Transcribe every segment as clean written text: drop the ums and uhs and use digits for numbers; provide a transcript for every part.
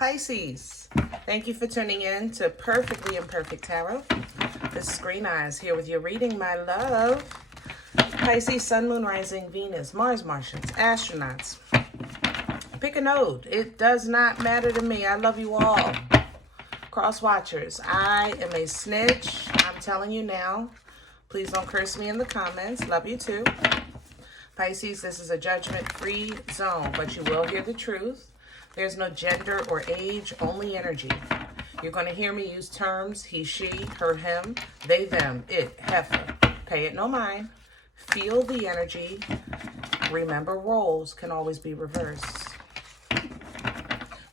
Pisces, thank you for tuning in to Perfectly Imperfect Tarot. This is Green Eyes here with your reading, my love. Pisces, Sun, Moon, Rising, Venus, Mars, Martians, astronauts. Pick a node. It does not matter to me. I love you all. Cross watchers, I am a snitch. I'm telling you now. Please don't curse me in the comments. Love you too. Pisces, this is a judgment-free zone, but you will hear the truth. There's no gender or age, only energy. You're going to hear me use terms he, she, her, him, they, them, it, heifer. Pay it no mind. Feel the energy. Remember, roles can always be reversed.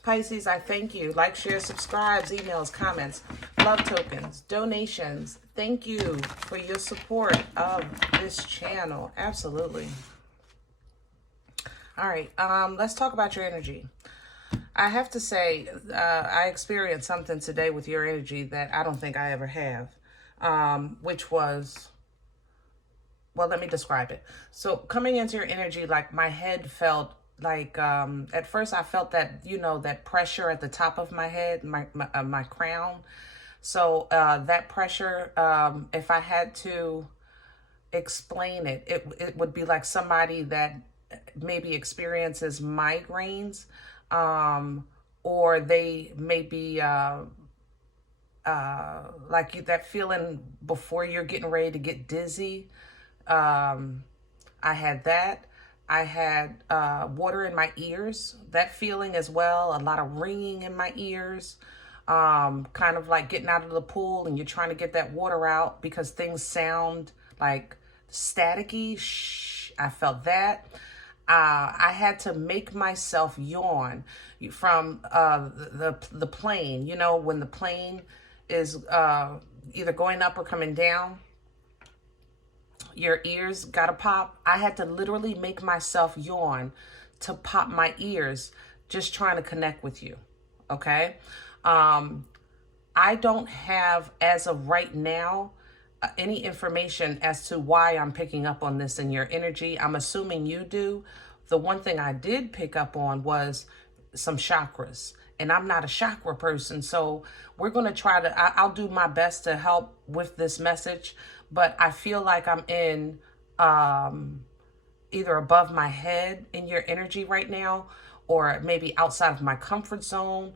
Pisces, I thank you. Like, share, subscribes, emails, comments, love tokens, donations. Thank you for your support of this channel. Absolutely. All right, let's talk about your energy. I have to say, I experienced something today with your energy that I don't think I ever have, which was, well, let me describe it. So coming into your energy, like my head felt like, at first I felt that, you know, that pressure at the top of my head, my crown. So that pressure, if I had to explain it, it would be like somebody that maybe experiences migraines, or they may be like that feeling before you're getting ready to get dizzy. I had that. I had water in my ears, that feeling as well, a lot of ringing in my ears, kind of like getting out of the pool and you're trying to get that water out because things sound like staticky. Shh, I felt that. I had to make myself yawn from the plane. You know, when the plane is either going up or coming down, your ears gotta pop. I had to literally make myself yawn to pop my ears, just trying to connect with you, okay? I don't have, as of right now, any information as to why I'm picking up on this in your energy. I'm assuming you do. The one thing I did pick up on was some chakras, and I'm not a chakra person, so we're going to try to, I'll do my best to help with this message, but I feel like I'm in either above my head in your energy right now, or maybe outside of my comfort zone.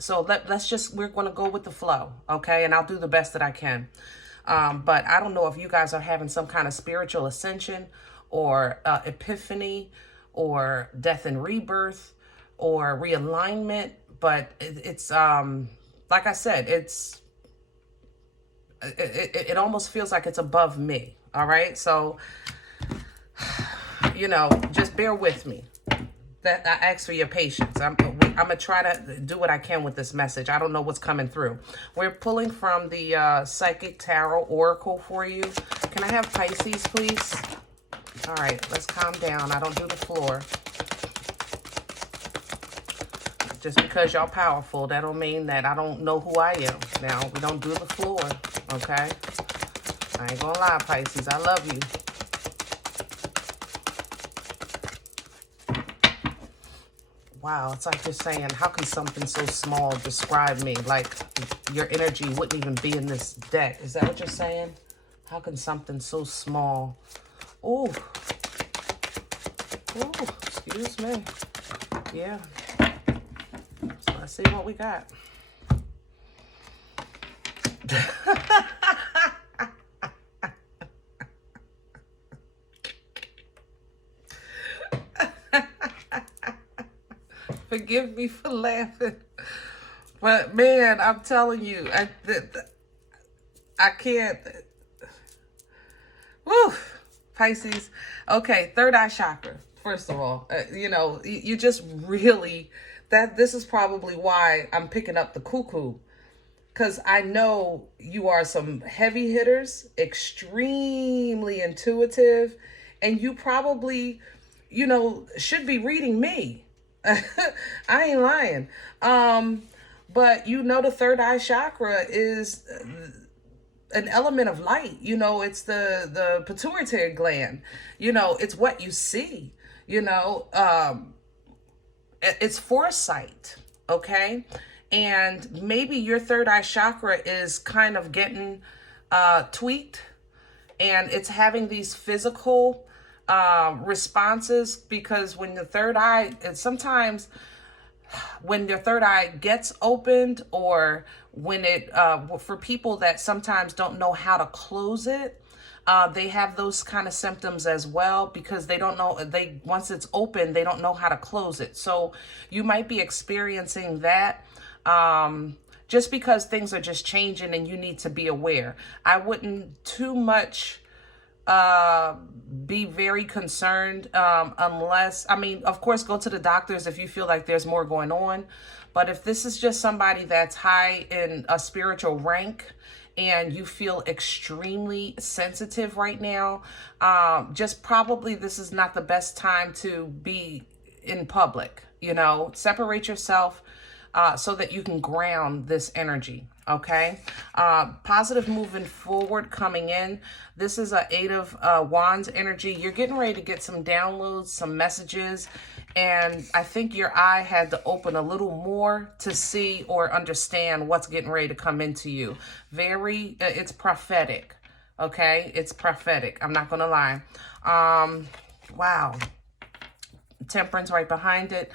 So let's just, we're going to go with the flow, okay? And I'll do the best that I can. But I don't know if you guys are having some kind of spiritual ascension or epiphany or death and rebirth or realignment. But it's like I said, it almost feels like it's above me, all right? So, you know, just bear with me. That I ask for your patience. I'm gonna try to do what I can with this message. I don't know what's coming through. We're pulling from the Psychic Tarot Oracle for you. Can I have Pisces, please? All right, let's calm down. I don't do the floor. Just because y'all powerful, that don't mean that I don't know who I am. Now, we don't do the floor, okay? I ain't gonna lie, Pisces. I love you. Wow, it's like you're saying, how can something so small describe me? Like your energy wouldn't even be in this deck. Is that what you're saying? How can something so small? Ooh. Ooh, excuse me. Yeah. So let's see what we got. Forgive me for laughing, but man, I'm telling you, I can't. Woo, Pisces. Okay, third eye chakra. First of all, you know, you just really, this is probably why I'm picking up the cuckoo, because I know you are some heavy hitters, extremely intuitive, and you probably, you know, should be reading me. I ain't lying. But you know, the third eye chakra is an element of light. You know, it's the pituitary gland. You know, it's what you see. You know, it's foresight, okay? And maybe your third eye chakra is kind of getting tweaked, and it's having these physical responses, because when the third eye, and sometimes when their third eye gets opened, or when it, for people that sometimes don't know how to close it, they have those kind of symptoms as well, because they don't know, once it's open, they don't know how to close it. So you might be experiencing that, just because things are just changing and you need to be aware. I wouldn't too much be very concerned, unless, I mean, of course, go to the doctors if you feel like there's more going on. But if this is just somebody that's high in a spiritual rank and you feel extremely sensitive right now, just probably this is not the best time to be in public. You know, separate yourself so that you can ground this energy. Okay, positive moving forward coming in. This is a 8 of Wands energy. You're getting ready to get some downloads, some messages, and I think your eye had to open a little more to see or understand what's getting ready to come into you. Very, it's prophetic. Okay, it's prophetic. I'm not gonna lie. Wow, Temperance right behind it.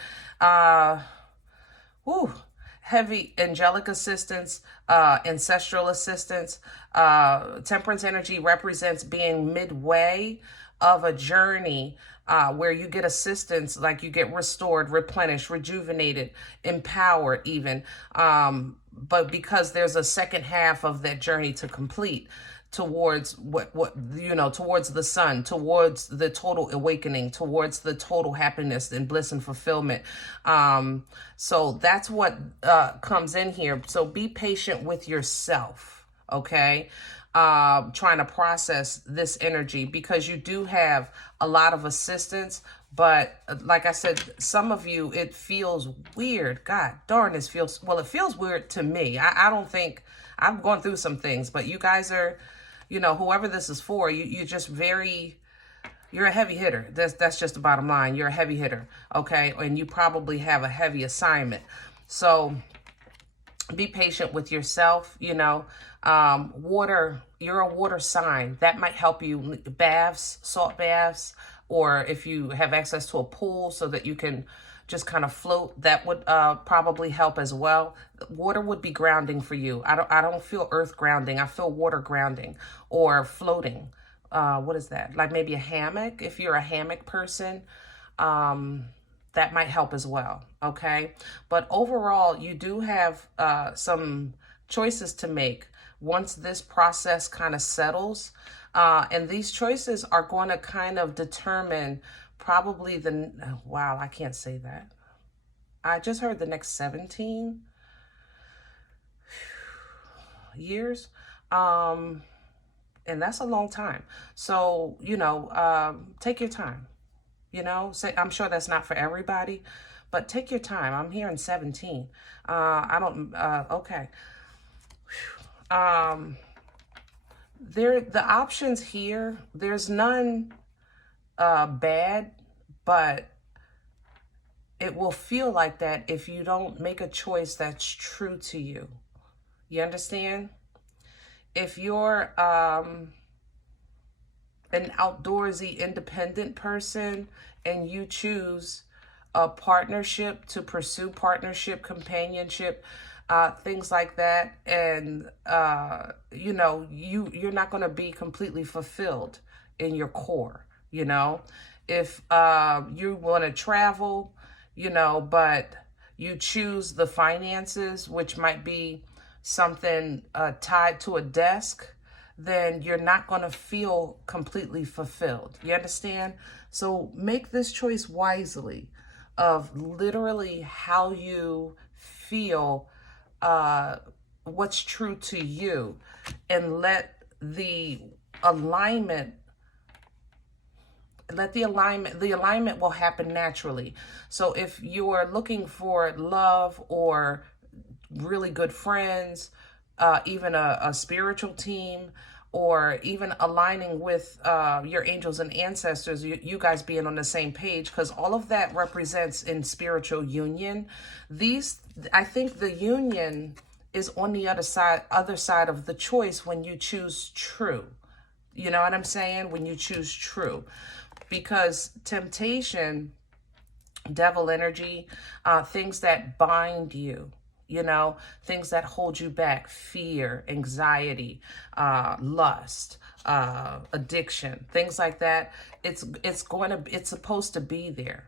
Heavy angelic assistance, ancestral assistance. Temperance energy represents being midway of a journey where you get assistance, like you get restored, replenished, rejuvenated, empowered even. But because there's a second half of that journey to complete, towards what you know, towards the sun, towards the total awakening, towards the total happiness and bliss and fulfillment. So that's what comes in here. So be patient with yourself, okay? Trying to process this energy, because you do have a lot of assistance. But like I said, some of you, it feels weird. God darn, it feels weird to me. I don't think, I'm going through some things, but you guys are, you know, whoever this is for, you're just you're a heavy hitter. That's just the bottom line. You're a heavy hitter, okay? And you probably have a heavy assignment. So be patient with yourself, you know. Water, you're a water sign. That might help you. Baths, salt baths, or if you have access to a pool so that you can just kind of float, that would probably help as well. Water would be grounding for you. I don't feel earth grounding. I feel water grounding or floating. What is that? Like maybe a hammock. If you're a hammock person, that might help as well. Okay. But overall, you do have some choices to make once this process kind of settles. And these choices are going to kind of determine probably wow, I can't say that. I just heard the next 17 years. And that's a long time. So, you know, take your time, you know, I'm sure that's not for everybody, but take your time. I'm hearing 17. Okay. The options here, there's none bad, but it will feel like that if you don't make a choice that's true to you. You understand? If you're an outdoorsy, independent person and you choose a partnership, to pursue partnership, companionship, things like that, and you know, you're not going to be completely fulfilled in your core. You know, if you want to travel, you know, but you choose the finances, which might be something tied to a desk, then you're not going to feel completely fulfilled. You understand? So make this choice wisely of literally how you feel, what's true to you, and let the alignment will happen naturally. So if you're looking for love or really good friends, even a spiritual team, or even aligning with your angels and ancestors, you guys being on the same page, because all of that represents in spiritual union. I think the union is on the other side of the choice when you choose true. You know what I'm saying? When you choose true. Because temptation, devil energy, things that bind you, you know, things that hold you back, fear, anxiety, lust, addiction, things like that. It's supposed to be there.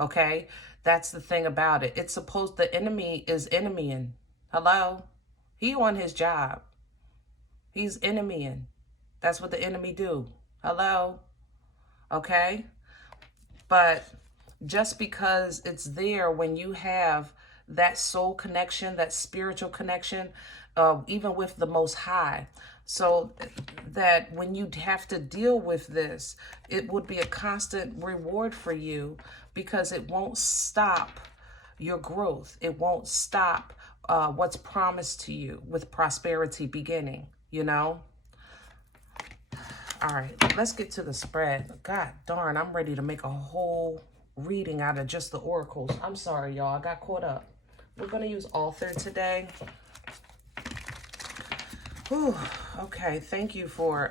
Okay? That's the thing about it. The enemy is enemying. Hello? He on his job. He's enemying. That's what the enemy do. Hello? Okay? But just because it's there, when you have that soul connection, that spiritual connection, even with the Most High, so that when you have to deal with this, it would be a constant reward for you, because it won't stop your growth. It won't stop what's promised to you with prosperity beginning, you know? All right, let's get to the spread. God darn, I'm ready to make a whole reading out of just the oracles. I'm sorry, y'all. I got caught up. We're going to use author today. Whew, okay, thank you for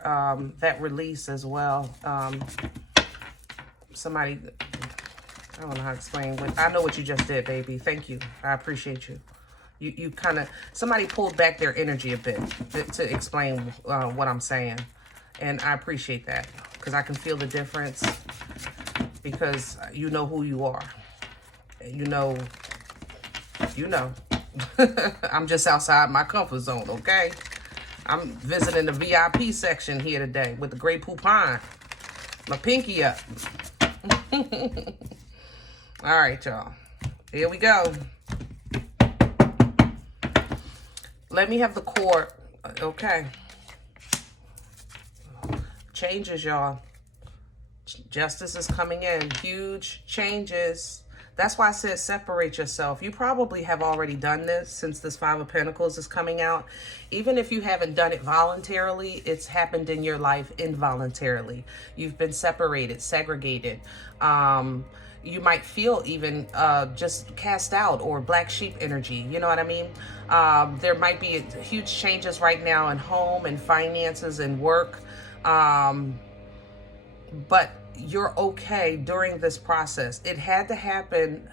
that release as well. Somebody, I don't know how to explain. I know what you just did, baby. Thank you. I appreciate you. You kind of, somebody pulled back their energy a bit to explain what I'm saying. And I appreciate that, because I can feel the difference, because you know who you are. You know. I'm just outside my comfort zone, okay? I'm visiting the VIP section here today with the Grey Poupon. My pinky up. All right, y'all. Here we go. Let me have the court. Okay. Changes, y'all. Justice is coming in. Huge changes. That's why I said separate yourself. You probably have already done this since this Five of Pentacles is coming out. Even if you haven't done it voluntarily, it's happened in your life involuntarily. You've been separated, segregated. You might feel even just cast out or black sheep energy. You know what I mean? There might be huge changes right now in home and finances and work. But you're okay during this process. It had to happen.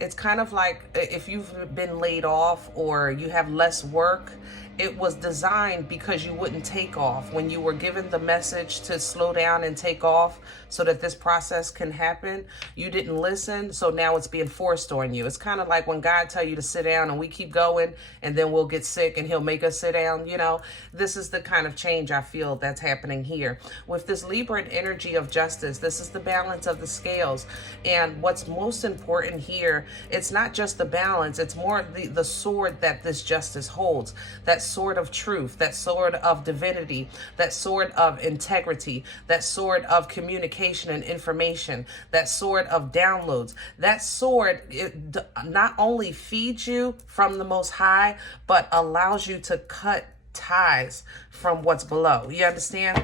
It's kind of like if you've been laid off or you have less work, it was designed because you wouldn't take off. When you were given the message to slow down and take off so that this process can happen, you didn't listen, so now it's being forced on you. It's kind of like when God tell you to sit down and we keep going, and then we'll get sick and he'll make us sit down, you know? This is the kind of change I feel that's happening here. With this Libra energy of justice, this is the balance of the scales. And what's most important here, it's not just the balance, it's more the sword that this justice holds. That sword of truth, that sword of divinity, that sword of integrity, that sword of communication and information, that sword of downloads. That sword, it not only feeds you from the Most High, but allows you to cut ties from what's below. You understand?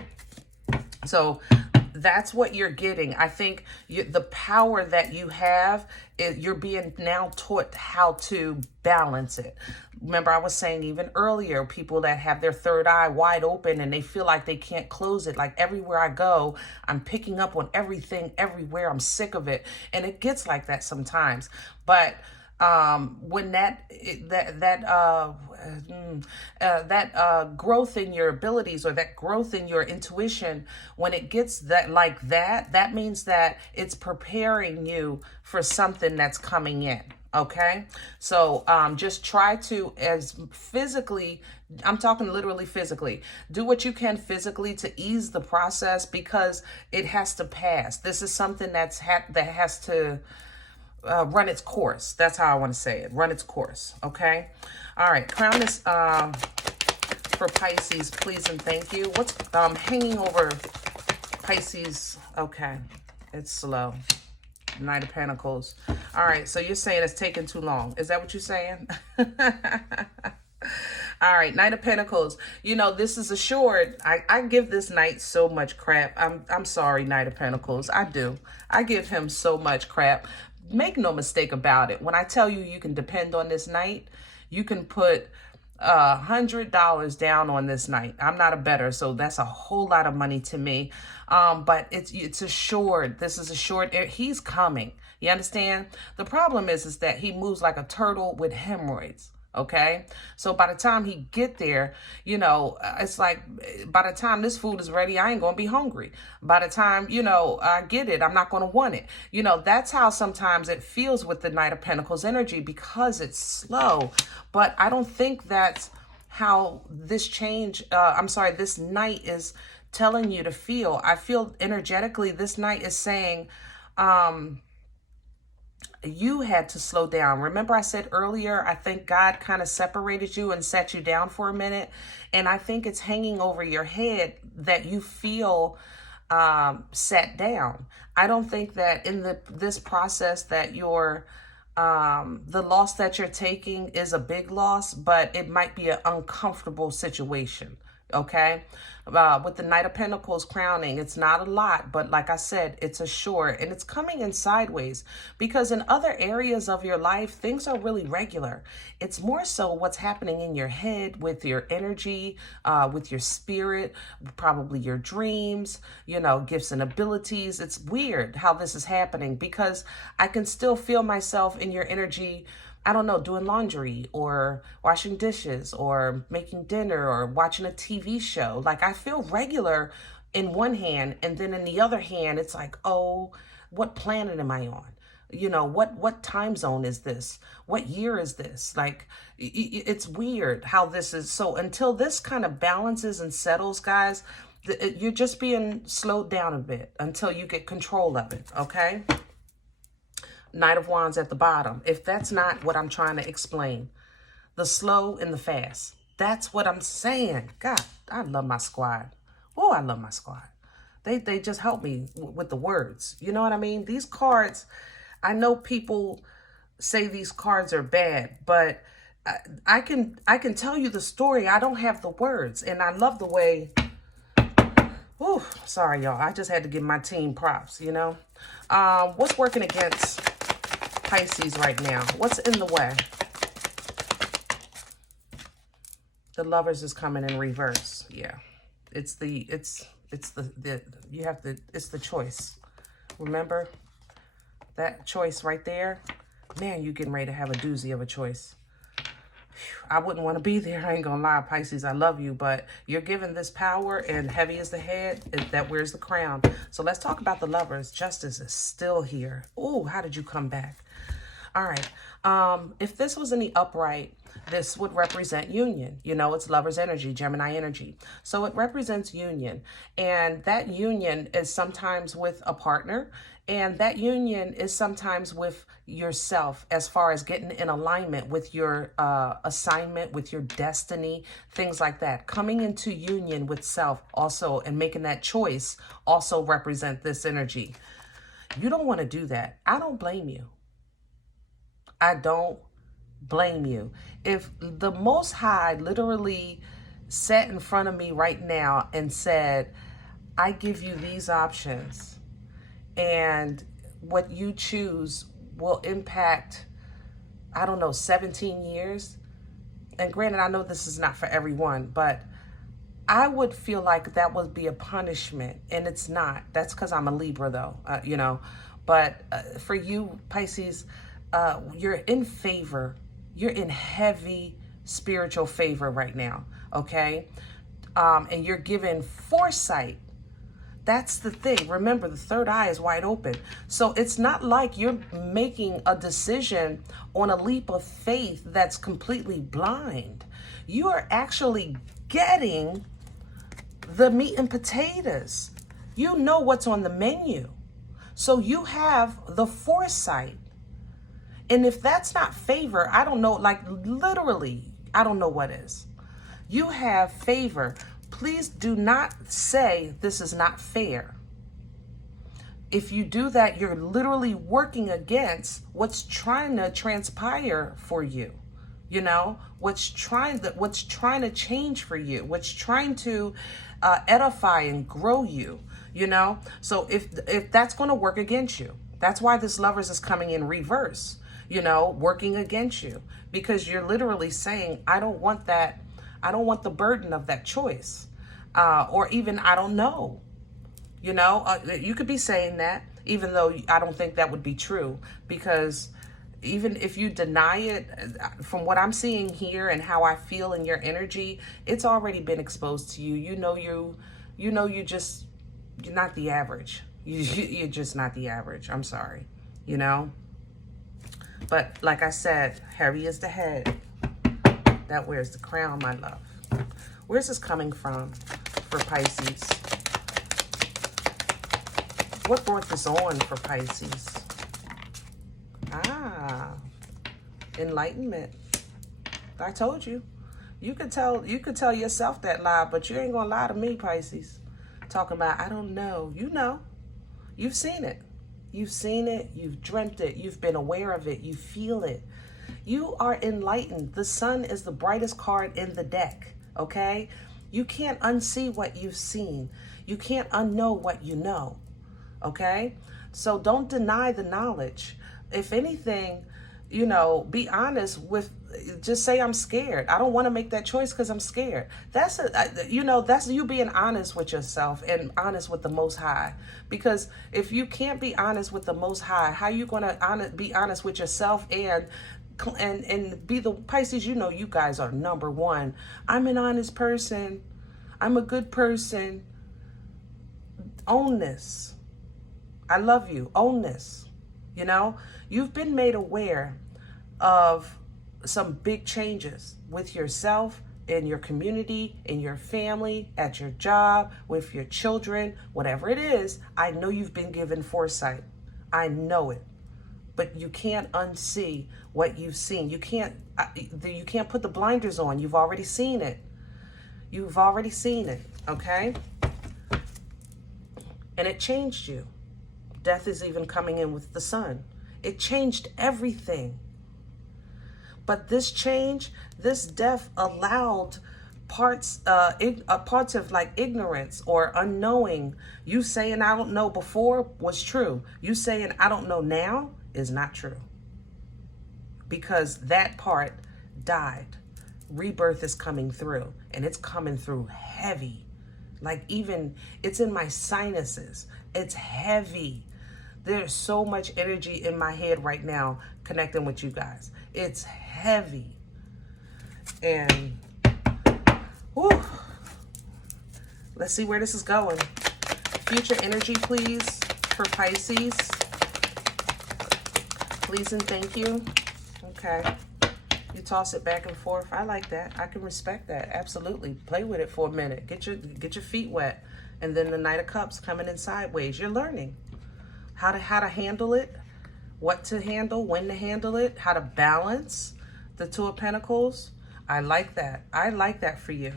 So that's what you're getting. I think the power that you have, you're being now taught how to balance it. Remember, I was saying even earlier, people that have their third eye wide open and they feel like they can't close it. Like everywhere I go, I'm picking up on everything everywhere. I'm sick of it. And it gets like that sometimes. But when that growth in your abilities, or that growth in your intuition, when it gets that means that it's preparing you for something that's coming in. Okay, so just try to, as physically, I'm talking literally physically, do what you can physically to ease the process, because it has to pass. This is something that has to run its course. That's how I want to say it. Run its course. Okay. All right. Crown this for Pisces, please and thank you. What's hanging over Pisces? Okay. It's slow. Knight of Pentacles. All right. So you're saying it's taking too long. Is that what you're saying? All right, Knight of Pentacles. You know, this is assured. I give this knight so much crap. I'm sorry, Knight of Pentacles. I do. I give him so much crap. Make no mistake about it. When I tell you you can depend on this knight, you can put $100 down on this knight. I'm not a bettor, so that's a whole lot of money to me. But it's assured. This is assured. He's coming. You understand? The problem is that he moves like a turtle with hemorrhoids. Okay, so by the time he get there, you know, it's like by the time this food is ready, I ain't gonna be hungry. By the time, you know, I get it, I'm not gonna want it. You know, that's how sometimes it feels with the Knight of Pentacles energy, because it's slow. But I don't think that's how this this knight is telling you to feel. I feel energetically this knight is saying, you had to slow down. Remember I said earlier, I think God kind of separated you and set you down for a minute. And I think it's hanging over your head that you feel set down. I don't think that in this process that you're, the loss that you're taking is a big loss, but it might be an uncomfortable situation. Okay, with the Knight of Pentacles crowning, it's not a lot, but like I said, it's assured, and it's coming in sideways, because in other areas of your life, things are really regular. It's more so what's happening in your head with your energy, with your spirit, probably your dreams, you know, gifts and abilities. It's weird how this is happening, because I can still feel myself in your energy. I don't know, doing laundry or washing dishes or making dinner or watching a TV show. Like, I feel regular in one hand, and then in the other hand, it's like, oh, what planet am I on? You know, what time zone is this? What year is this? Like, it's weird how this is. So until this kind of balances and settles, guys, you're just being slowed down a bit until you get control of it, okay? Knight of Wands at the bottom. If that's not what I'm trying to explain, the slow and the fast, that's what I'm saying. God, I love my squad. Oh, I love my squad. They just help me with the words. You know what I mean? These cards, I know people say these cards are bad, but I can tell you the story. I don't have the words, and I love the way. Oh, sorry, y'all. I just had to give my team props, you know. What's working against Pisces right now? What's in the way? The Lovers is coming in reverse. Yeah. It's the choice. Remember that choice right there? Man, you getting ready to have a doozy of a choice. I wouldn't want to be there. I ain't gonna lie, Pisces, I love you, but you're given this power, and heavy is the head that wears the crown. So let's talk about the Lovers. Justice is still here. Oh, how did you come back? All right. If this was in the upright, this would represent union. You know, it's Lover's energy, Gemini energy. So it represents union. And that union is sometimes with a partner. And that union is sometimes with yourself, as far as getting in alignment with your assignment, with your destiny, things like that. Coming into union with self also, and making that choice also represent this energy. You don't want to do that. I don't blame you. I don't blame you. If the Most High literally sat in front of me right now and said, I give you these options, and what you choose will impact, I don't know, 17 years. And granted, I know this is not for everyone, but I would feel like that would be a punishment, and it's not. That's because I'm a Libra, though, you know. But for you, Pisces, you're in favor. You're in heavy spiritual favor right now, okay? And you're given foresight. That's the thing. Remember, the third eye is wide open. So it's not like you're making a decision on a leap of faith that's completely blind. You are actually getting the meat and potatoes. You know what's on the menu. So you have the foresight. And if that's not favor, I don't know, like literally, I don't know what is. You have favor. Please do not say this is not fair. If you do that, you're literally working against what's trying to transpire for you. You know, what's trying to change for you, what's trying to edify and grow you, you know? So if that's going to work against you, that's why this Lovers is coming in reverse, you know, working against you, because you're literally saying, I don't want that. I don't want the burden of that choice. Or even, I don't know, you know, you could be saying that, even though I don't think that would be true, because even if you deny it, from what I'm seeing here and how I feel in your energy, it's already been exposed to you. You're not the average. You're just not the average. I'm sorry, you know. But like I said, heavy is the head that wears the crown, my love. Where's this coming from for Pisces? What brought this on for Pisces? Enlightenment. I told you. You could tell yourself that lie, but you ain't gonna lie to me, Pisces. Talking about, I don't know. You know. You've seen it. You've seen it. You've dreamt it. You've been aware of it. You feel it. You are enlightened. The sun is the brightest card in the deck, okay? You can't unsee what you've seen. You can't unknow what you know, okay? So don't deny the knowledge. If anything, you know, be honest with, just say, I'm scared. I don't want to make that choice because I'm scared. That's you being honest with yourself and honest with the Most High. Because if you can't be honest with the Most High, how you going to be honest with yourself and be the Pisces? You know, you guys are number one. I'm an honest person. I'm a good person. Own this. I love you. Own this. You know, you've been made aware of some big changes with yourself, in your community, in your family, at your job, with your children, whatever it is. I know you've been given foresight. I know it. But you can't unsee what you've seen. You can't put the blinders on. You've already seen it. You've already seen it, okay? And it changed you. Death is even coming in with the sun. It changed everything. But this change, this death allowed parts of like ignorance or unknowing. You saying I don't know before was true. You saying I don't know now is not true. Because that part died. Rebirth is coming through, and it's coming through heavy. Like, even it's in my sinuses. It's heavy. There's so much energy in my head right now connecting with you guys. It's heavy. And whew, let's see where this is going. Future energy, please, for Pisces. Please and thank you. Okay. You toss it back and forth. I like that. I can respect that. Absolutely. Play with it for a minute. Get your feet wet. And then the Knight of Cups coming in sideways. You're learning how to handle it, what to handle, when to handle it, how to balance the Two of Pentacles. I like that. I like that for you.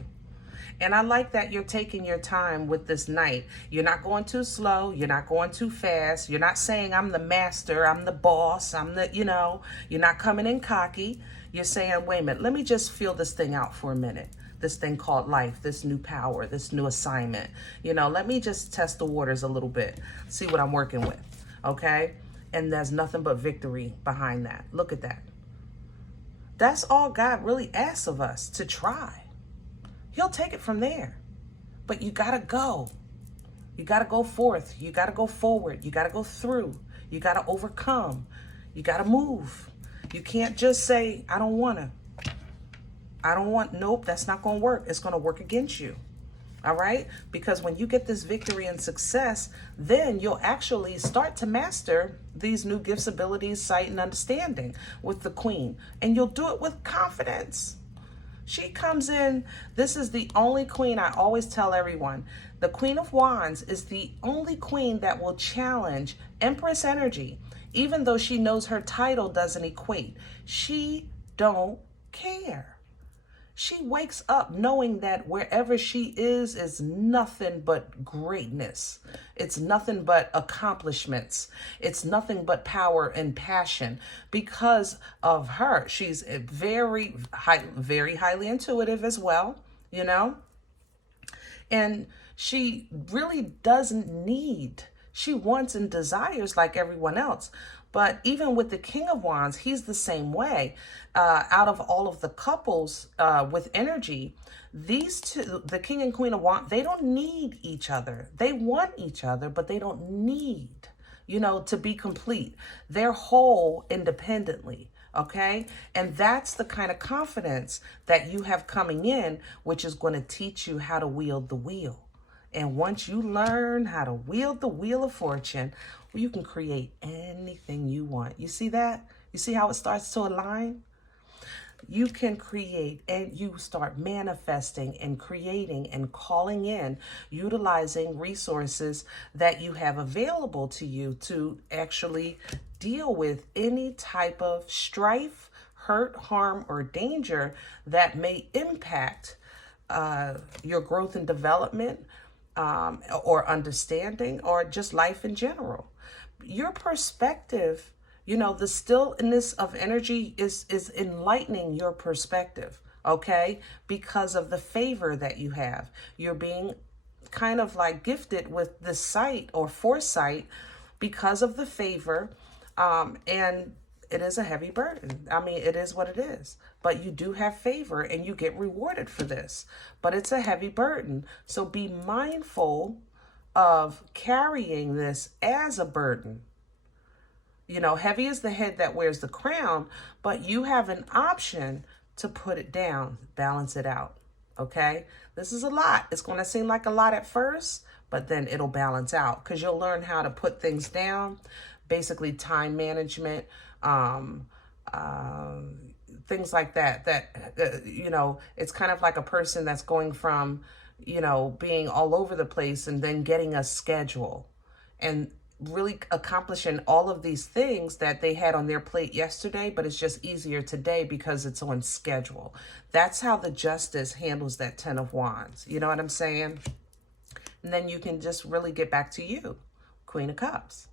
And I like that you're taking your time with this Knight. You're not going too slow. You're not going too fast. You're not saying I'm the master, I'm the boss, I'm the, you know, you're not coming in cocky. You're saying, wait a minute, let me just feel this thing out for a minute. This thing called life, this new power, this new assignment. You know, let me just test the waters a little bit, see what I'm working with, okay? And there's nothing but victory behind that. Look at that. That's all God really asks of us, to try. He'll take it from there. But you got to go. You got to go forth. You got to go forward. You got to go through. You got to overcome. You got to move. You can't just say, I don't want to. I don't want, nope, that's not going to work. It's going to work against you. All right? Because when you get this victory and success, then you'll actually start to master these new gifts, abilities, sight, and understanding with the Queen. And you'll do it with confidence. She comes in, this is the only queen, I always tell everyone, the Queen of Wands is the only queen that will challenge Empress energy, even though she knows her title doesn't equate. She don't care. She wakes up knowing that wherever she is nothing but greatness. It's nothing but accomplishments. It's nothing but power and passion because of her. She's very highly intuitive as well, you know? And she really doesn't need, she wants and desires like everyone else. But even with the King of Wands, he's the same way. Out of all of the couples with energy, these two, the King and Queen of Wands, they don't need each other. They want each other, but they don't need, you know, to be complete. They're whole independently. Okay. And that's the kind of confidence that you have coming in, which is going to teach you how to wield the wheel. And once you learn how to wield the wheel of fortune, you can create anything you want. You see that? You see how it starts to align? You can create, and you start manifesting and creating and calling in, utilizing resources that you have available to you to actually deal with any type of strife, hurt, harm, or danger that may impact your growth and development, or understanding, or just life in general. Your perspective, you know, the stillness of energy is enlightening your perspective, okay? Because of the favor that you have. You're being kind of like gifted with the sight or foresight because of the favor, and it is a heavy burden. I mean, it is what it is. But you do have favor and you get rewarded for this. But it's a heavy burden. So be mindful of carrying this as a burden. You know, heavy is the head that wears the crown, but you have an option to put it down, balance it out. Okay? This is a lot. It's going to seem like a lot at first, but then it'll balance out because you'll learn how to put things down, basically time management, things like that, you know, it's kind of like a person that's going from, you know, being all over the place and then getting a schedule and really accomplishing all of these things that they had on their plate yesterday, but it's just easier today because it's on schedule. That's how the Justice handles that 10 of Wands. You know what I'm saying? And then you can just really get back to you, Queen of Cups.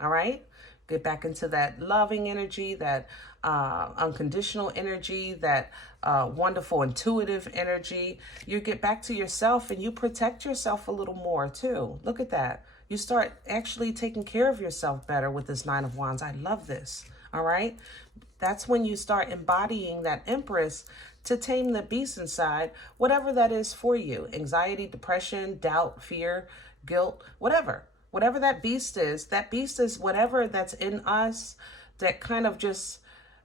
All right? Get back into that loving energy, that unconditional energy, that wonderful intuitive energy. You get back to yourself and you protect yourself a little more too. Look at that. You start actually taking care of yourself better with this 9 of Wands. I love this. All right. That's when you start embodying that Empress to tame the beast inside, whatever that is for you. Anxiety, depression, doubt, fear, guilt, whatever. Whatever that beast is whatever that's in us that kind of just,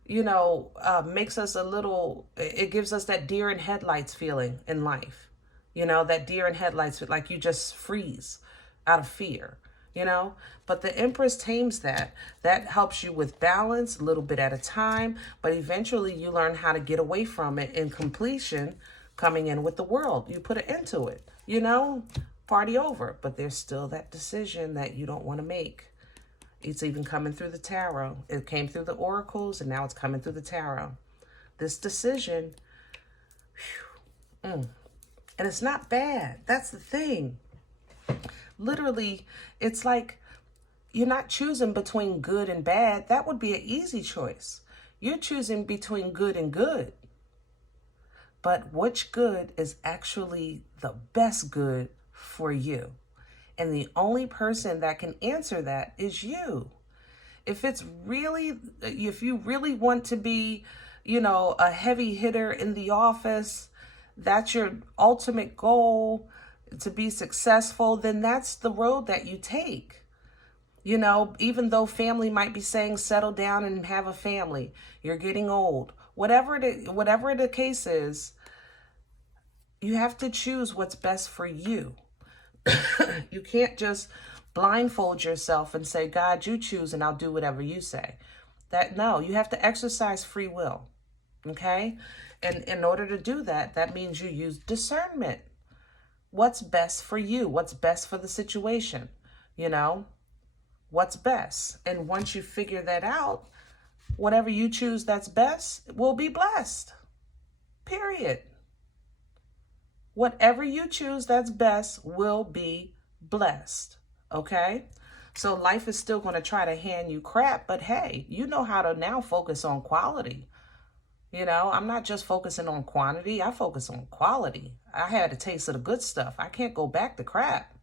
you know, makes us a little, it gives us that deer in headlights feeling in life. You know, that deer in headlights, like you just freeze out of fear, you know. But the Empress tames that. That helps you with balance, a little bit at a time. But eventually you learn how to get away from it in completion, coming in with the World. You put an end to it, you know. Party over, but there's still that decision that you don't want to make. It's even coming through the tarot. It came through the oracles, and now it's coming through the tarot. This decision, and it's not bad. That's the thing. Literally, it's like you're not choosing between good and bad. That would be an easy choice. You're choosing between good and good. But which good is actually the best good for you? And the only person that can answer that is you. If you really want to be, you know, a heavy hitter in the office, that's your ultimate goal, to be successful, then that's the road that you take. You know, even though family might be saying settle down and have a family, you're getting old, whatever the case is, you have to choose what's best for you. You can't just blindfold yourself and say, God, you choose and I'll do whatever you say. No, you have to exercise free will. Okay? And in order to do that, that means you use discernment. What's best for you? What's best for the situation? You know, what's best? And once you figure that out, whatever you choose that's best will be blessed. Period. Whatever you choose that's best will be blessed, okay? So life is still going to try to hand you crap, but hey, you know how to now focus on quality. You know, I'm not just focusing on quantity, I focus on quality. I had a taste of the good stuff. I can't go back to crap,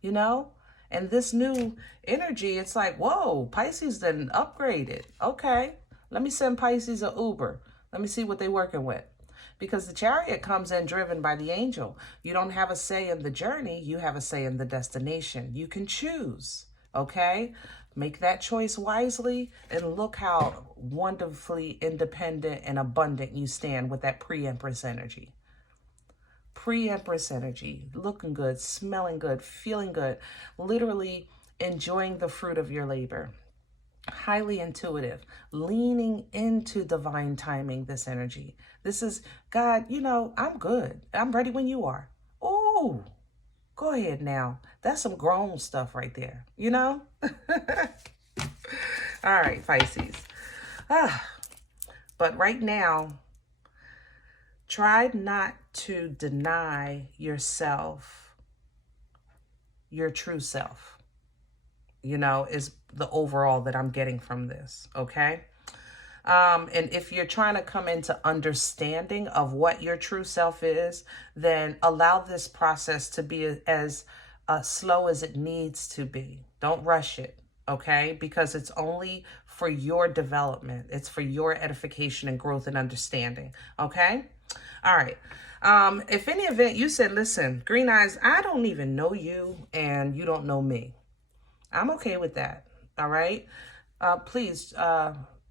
you know? And this new energy, it's like, whoa, Pisces done upgraded. Okay, let me send Pisces an Uber. Let me see what they're working with. Because the Chariot comes in driven by the angel. You don't have a say in the journey. You have a say in the destination. You can choose, okay? Make that choice wisely, and look how wonderfully independent and abundant you stand with that pre-Empress energy. Pre-Empress energy, looking good, smelling good, feeling good, literally enjoying the fruit of your labor. Highly intuitive, leaning into divine timing, this energy. This is, God, you know, I'm good. I'm ready when you are. Oh, go ahead now. That's some grown stuff right there, you know? All right, Pisces. But right now, try not to deny yourself, your true self. You know, is the overall that I'm getting from this, okay? And if you're trying to come into understanding of what your true self is, then allow this process to be as slow as it needs to be. Don't rush it, okay? Because it's only for your development. It's for your edification and growth and understanding, okay? All right. If any event you said, listen, Green Eyes, I don't even know you and you don't know me. I'm okay with that, all right? Please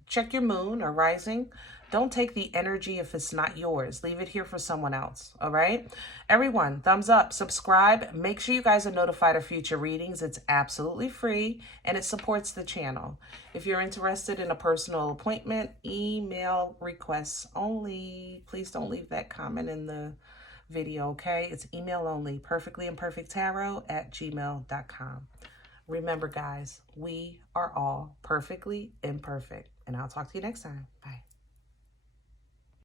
check your moon or rising. Don't take the energy if it's not yours. Leave it here for someone else, all right? Everyone, thumbs up, subscribe. Make sure you guys are notified of future readings. It's absolutely free, and it supports the channel. If you're interested in a personal appointment, email requests only. Please don't leave that comment in the video, okay? It's email only, perfectlyimperfecttarot@gmail.com. Remember, guys, we are all perfectly imperfect. And I'll talk to you next time. Bye.